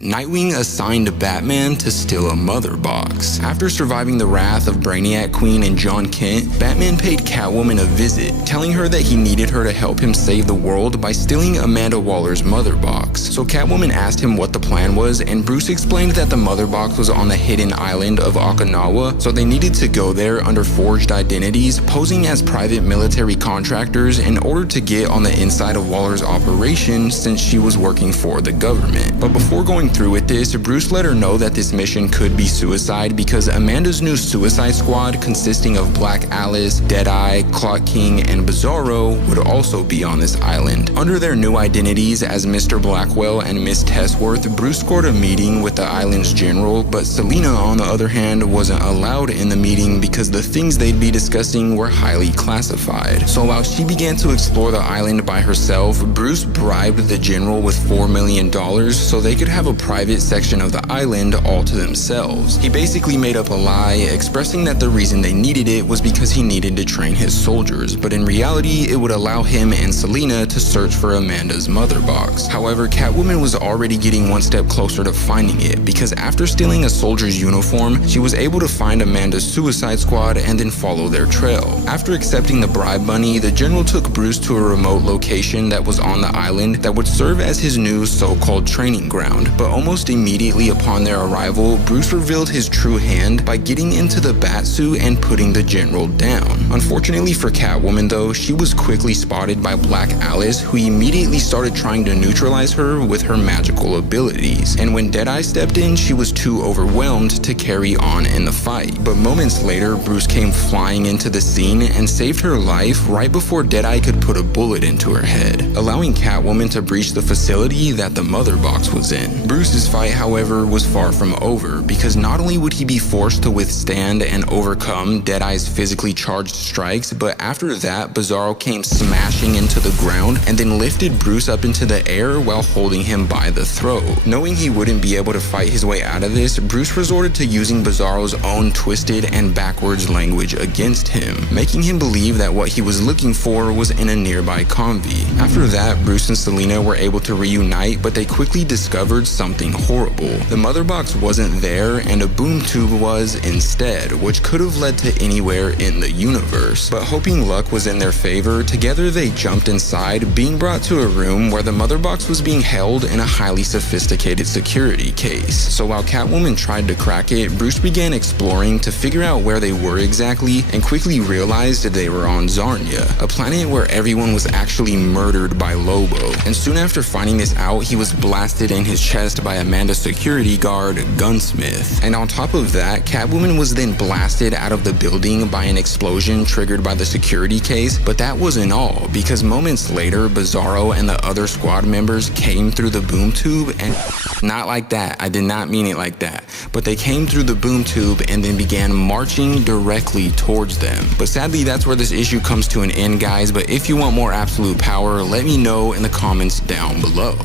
Nightwing assigned Batman to steal a mother box. After surviving the wrath of Brainiac Queen and John Kent, Batman paid Catwoman a visit, telling her that he needed her to help him save the world by stealing Amanda Waller's mother box. So Catwoman asked him what the plan was, and Bruce explained that the mother box was on the hidden island of Okinawa, so they needed to go there under forged identities, posing as private military contractors in order to get on the inside of Waller's operation since she was working for the government. But before going through with this, Bruce let her know that this mission could be suicide because Amanda's new Suicide Squad, consisting of Black Alice, Deadeye, Clock King, and Bizarro, would also be on this island. Under their new identities as Mr. Blackwell and Miss Tessworth, Bruce scored a meeting with the island's general, but Selina, on the other hand, wasn't allowed in the meeting because the things they'd be discussing were highly classified. So while she began to explore the island by herself, Bruce bribed the general with $4 million so they could have a private section of the island all to themselves. He basically made up a lie, expressing that the reason they needed it was because he needed to train his soldiers, but in reality, it would allow him and Selina to search for Amanda's mother box. However, Catwoman was already getting one step closer to finding it, because after stealing a soldier's uniform, she was able to find Amanda's Suicide Squad and then follow their trail. After accepting the bribe money, the general took Bruce to a remote location that was on the island that would serve as his new so-called training ground. But almost immediately upon their arrival, Bruce revealed his true hand by getting into the Batsuit and putting the general down. Unfortunately for Catwoman though, she was quickly spotted by Black Alice, who immediately started trying to neutralize her with her magical abilities. And when Deadeye stepped in, she was too overwhelmed to carry on in the fight. But moments later, Bruce came flying into the scene and saved her life right before Deadeye could put a bullet into her head, allowing Catwoman to breach the facility that the mother box was in. Bruce's fight, however, was far from over, because not only would he be forced to withstand and overcome Deadeye's physically charged strikes, but after that, Bizarro came smashing into the ground and then lifted Bruce up into the air while holding him by the throat. Knowing he wouldn't be able to fight his way out of this, Bruce resorted to using Bizarro's own twisted and backwards language against him, making him believe that what he was looking for was in a nearby convey. After that, Bruce and Selina were able to reunite, but they quickly discovered something horrible. The mother box wasn't there, and a boom tube was instead, which could have led to anywhere in the universe. But hoping luck was in their favor, together they jumped inside, being brought to a room where the mother box was being held in a highly sophisticated security case. So while Catwoman tried to crack it, Bruce began exploring to figure out where they were exactly, and quickly realized that they were on Zarnia, a planet where everyone was actually murdered by Lobo. And soon after finding this out, he was blasted in his chest by Amanda's security guard, Gunsmith. And on top of that, Catwoman was then blasted out of the building by an explosion triggered by the security case, but that wasn't all, because moments later, Bizarro and the other squad members came through the boom tube and not like that, I did not mean it like that, but they came through the boom tube and then began marching directly towards them. But sadly, that's where this issue comes to an end, guys, but if you want more absolute power, let me know in the comments down below.